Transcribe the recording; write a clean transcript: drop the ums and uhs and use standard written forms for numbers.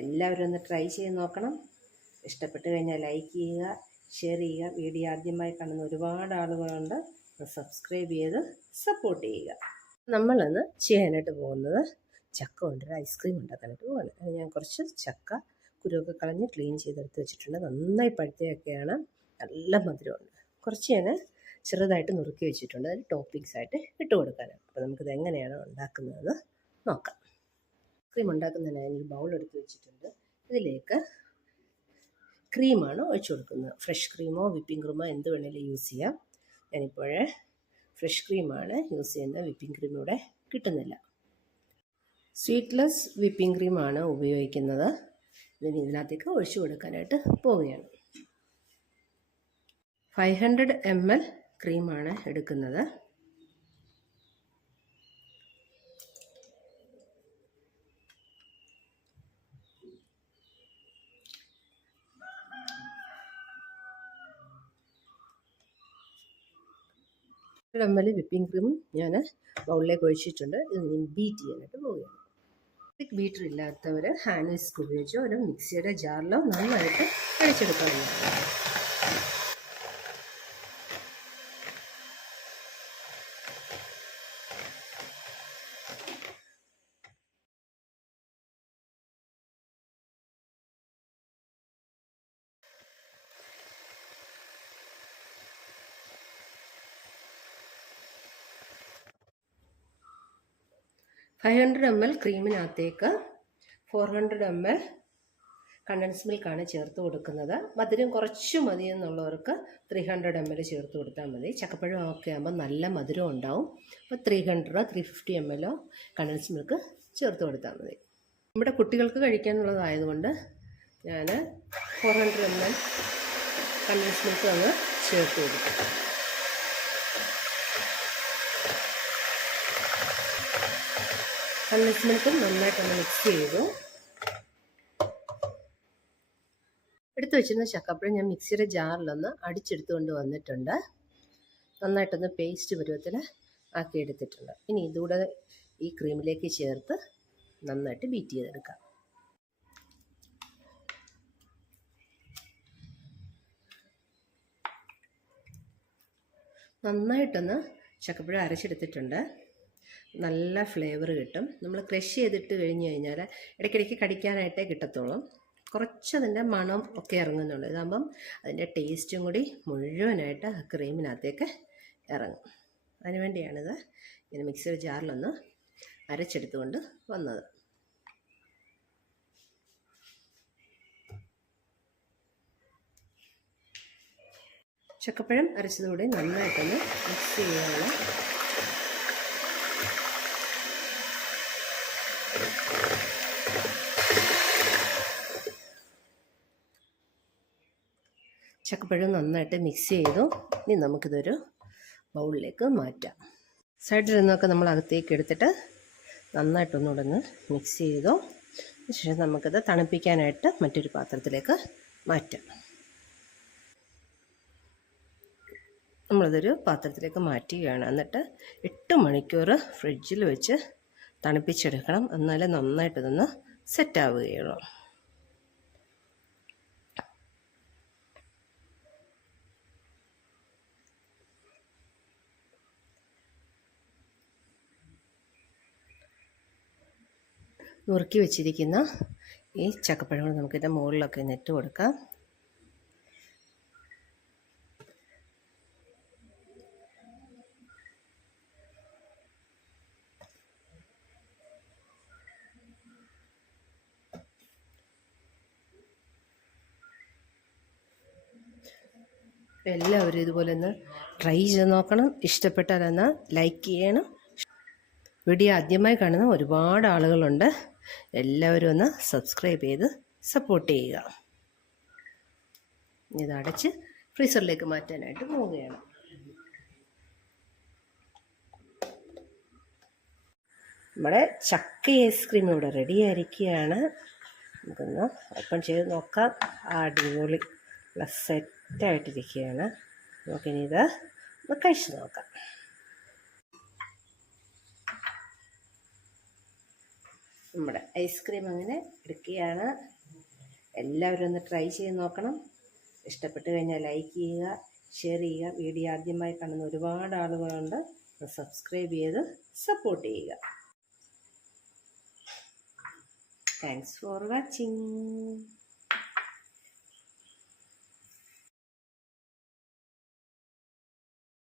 എല്ലാവരും ഒന്ന് ട്രൈ ചെയ്ത് നോക്കണം. ഇഷ്ടപ്പെട്ട് കഴിഞ്ഞാൽ ലൈക്ക് ചെയ്യുക, ഷെയർ ചെയ്യുക. വീഡിയോ ആദ്യമായി കാണുന്ന ഒരുപാട് ആളുകളുണ്ട്, സബ്സ്ക്രൈബ് ചെയ്ത് സപ്പോർട്ട് ചെയ്യുക. നമ്മളിന്ന് ചെയ്യാനായിട്ട് പോകുന്നത് ചക്ക കൊണ്ടൊരു ഐസ്ക്രീം ഉണ്ടാക്കാനായിട്ട് പോകുന്നത്. അത് ഞാൻ കുറച്ച് ചക്ക കുരുവൊക്കെ കളഞ്ഞ് ക്ലീൻ ചെയ്തെടുത്ത് വെച്ചിട്ടുണ്ട്. നന്നായി പഴുത്തയൊക്കെയാണ്, നല്ല മധുരമുണ്ട്. കുറച്ച് ഞാൻ ചെറുതായിട്ട് നുറുക്കി വെച്ചിട്ടുണ്ട്, അതിൽ ടോപ്പിങ്സ് ആയിട്ട് ഇട്ട് കൊടുക്കാനാണ്. അപ്പോൾ നമുക്കിത് എങ്ങനെയാണ് ഉണ്ടാക്കുന്നതെന്ന് നോക്കാം. ക്രീം ഉണ്ടാക്കുന്നതിനായി ഒരു ബൗൾ എടുത്ത് വെച്ചിട്ടുണ്ട്. ഇതിലേക്ക് ക്രീമാണ് ഒഴിച്ചു കൊടുക്കുന്നത്. ഫ്രഷ് ക്രീമോ വിപ്പിംഗ് ക്രീമോ എന്ത് വേണമെങ്കിലും യൂസ് ചെയ്യാം. ഞാനിപ്പോൾ ഫ്രഷ് ക്രീമാണ് യൂസ് ചെയ്യുന്നത്. വിപ്പിംഗ് ക്രീം ഇവിടെ കിട്ടുന്നില്ല. സ്വീറ്റ്ലെസ് വിപ്പിംഗ് ക്രീമാണ് ഉപയോഗിക്കുന്നത്. ഇതിനകത്തേക്ക് ഒഴിച്ചു കൊടുക്കാനായിട്ട് പോവുകയാണ്. 500 ml ക്രീമാണ് എടുക്കുന്നത്. ml വിപ്പിംഗ് ക്രീം ഞാൻ ബൗളിലേക്ക് ഒഴിച്ചിട്ടുണ്ട്. ഇത് ബീറ്റ് ചെയ്യാനായിട്ട് പോവുകയാണ്. ബീറ്റർ ഇല്ലാത്തവർ ഹാൻഡ് വിസ്ക് ഉപയോഗിച്ചോ ഒരു മിക്സിയുടെ ജാറിലോ നന്നായിട്ട് അടിച്ചെടുക്കാവുന്നതാണ്. $500 ml ക്രീമിനകത്തേക്ക് 400 ml കണ്ടൻസ് മിൽക്കാണ് ചേർത്ത് കൊടുക്കുന്നത്. മധുരം കുറച്ച് മതി എന്നുള്ളവർക്ക് 300 ml ചേർത്ത് കൊടുത്താൽ മതി. ചക്കപ്പഴം ഒക്കെ ആകുമ്പോൾ നല്ല മധുരം ഉണ്ടാവും. അപ്പോൾ 350 ml കണ്ടൻസ് മിൽക്ക് ചേർത്ത് കൊടുത്താൽ മതി. നമ്മുടെ കുട്ടികൾക്ക് കഴിക്കാനുള്ളതായതുകൊണ്ട് ഞാൻ 400 ml കണ്ടൻസ് മിൽക്ക് അങ്ങ് ചേർത്ത് കൊടുക്കും. കണ്ടൻസ് മിൽക്കും നന്നായിട്ടൊന്ന് മിക്സ് ചെയ്തു. എടുത്തു വെച്ചിരുന്ന ചക്കപ്പഴം ഞാൻ മിക്സിയുടെ ജാറിലൊന്ന് അടിച്ചെടുത്തുകൊണ്ട് വന്നിട്ടുണ്ട്. നന്നായിട്ടൊന്ന് പേസ്റ്റ് പരുവത്തിൽ ആക്കിയെടുത്തിട്ടുണ്ട്. ഇനി ഇതുകൂടെ ഈ ക്രീമിലേക്ക് ചേർത്ത് നന്നായിട്ട് ബീറ്റ് ചെയ്തെടുക്കാം. നന്നായിട്ടൊന്ന് ചക്കപ്പഴം അരച്ചെടുത്തിട്ടുണ്ട്. നല്ല ഫ്ലേവർ കിട്ടും. നമ്മൾ ക്രഷ് ചെയ്തിട്ട് കഴിഞ്ഞ് കഴിഞ്ഞാൽ ഇടയ്ക്കിടയ്ക്ക് കടിക്കാനായിട്ടേ കിട്ടത്തുള്ളൂ. കുറച്ചതിൻ്റെ മണം ഒക്കെ ഇറങ്ങുന്നുള്ളൂ. ഇതാകുമ്പം അതിൻ്റെ ടേസ്റ്റും കൂടി മുഴുവനായിട്ട് ആ ക്രീമിനകത്തേക്ക് ഇറങ്ങും. അതിനുവേണ്ടിയാണിത് ഇങ്ങനെ മിക്സിയുടെ ജാറിലൊന്ന് അരച്ചെടുത്തുകൊണ്ട് വന്നത്. ചക്കപ്പഴം അരച്ചതുകൂടി നന്നായിട്ടൊന്ന് മിക്സ് ചെയ്യുകയാണ്. ചക്കപ്പഴം നന്നായിട്ട് മിക്സ് ചെയ്തു. ഇനി നമുക്കിതൊരു ബൗളിലേക്ക് മാറ്റാം. സൈഡിൽ നിന്നൊക്കെ നമ്മൾ അകത്തേക്ക് എടുത്തിട്ട് നന്നായിട്ടൊന്നുകൂടെ ഒന്ന് മിക്സ് ചെയ്തു. ശേഷം നമുക്കിത് തണുപ്പിക്കാനായിട്ട് മറ്റൊരു പാത്രത്തിലേക്ക് മാറ്റാം. നമ്മളിതൊരു പാത്രത്തിലേക്ക് മാറ്റുകയാണ്. എന്നിട്ട് 8 മണിക്കൂർ ഫ്രിഡ്ജിൽ വെച്ച് തണുപ്പിച്ചെടുക്കണം. എന്നാലേ നന്നായിട്ടിതൊന്ന് സെറ്റാവുകയുള്ളൂ. നുറുക്കി വെച്ചിരിക്കുന്ന ഈ ചക്കപ്പഴങ്ങൾ നമുക്കിതിൻ്റെ മുകളിലൊക്കെ ഇട്ട് കൊടുക്കാം. എല്ലാവരും ഇതുപോലെ ഒന്ന് ട്രൈ ചെയ്ത് നോക്കണം. ഇഷ്ടപ്പെട്ടാലെന്ന് ലൈക്ക് ചെയ്യണം. വീഡിയോ ആദ്യമായി കാണുന്ന ഒരുപാട് ആളുകളുണ്ട്. എല്ലാവരും ഒന്ന് സബ്സ്ക്രൈബ് ചെയ്ത് സപ്പോർട്ട് ചെയ്യുക. ഇതടച്ച് ഫ്രീസറിലേക്ക് മാറ്റാനായിട്ട് പോവുകയാണ്. നമ്മുടെ ചക്ക ഐസ്ക്രീം ഇവിടെ റെഡി ആയിരിക്കുകയാണ്. നമുക്കൊന്ന് ഓപ്പൺ ചെയ്ത് നോക്കാം. അടിപൊളി സെറ്റായിട്ടിരിക്കുകയാണ്. നമുക്കിനി ഇത് കഴിച്ച് നോക്കാം. നമ്മുടെ ഐസ്ക്രീം അങ്ങനെ എടുക്കുകയാണ്. എല്ലാവരും ഒന്ന് ട്രൈ ചെയ്ത് നോക്കണം. ഇഷ്ടപ്പെട്ട് കഴിഞ്ഞാൽ ലൈക്ക് ചെയ്യുക, ഷെയർ ചെയ്യുക. വീഡിയോ ആദ്യമായി കാണുന്ന ഒരുപാട് ആളുകളുണ്ട്. സബ്സ്ക്രൈബ് ചെയ്ത് സപ്പോർട്ട് ചെയ്യുക. Thanks for watching.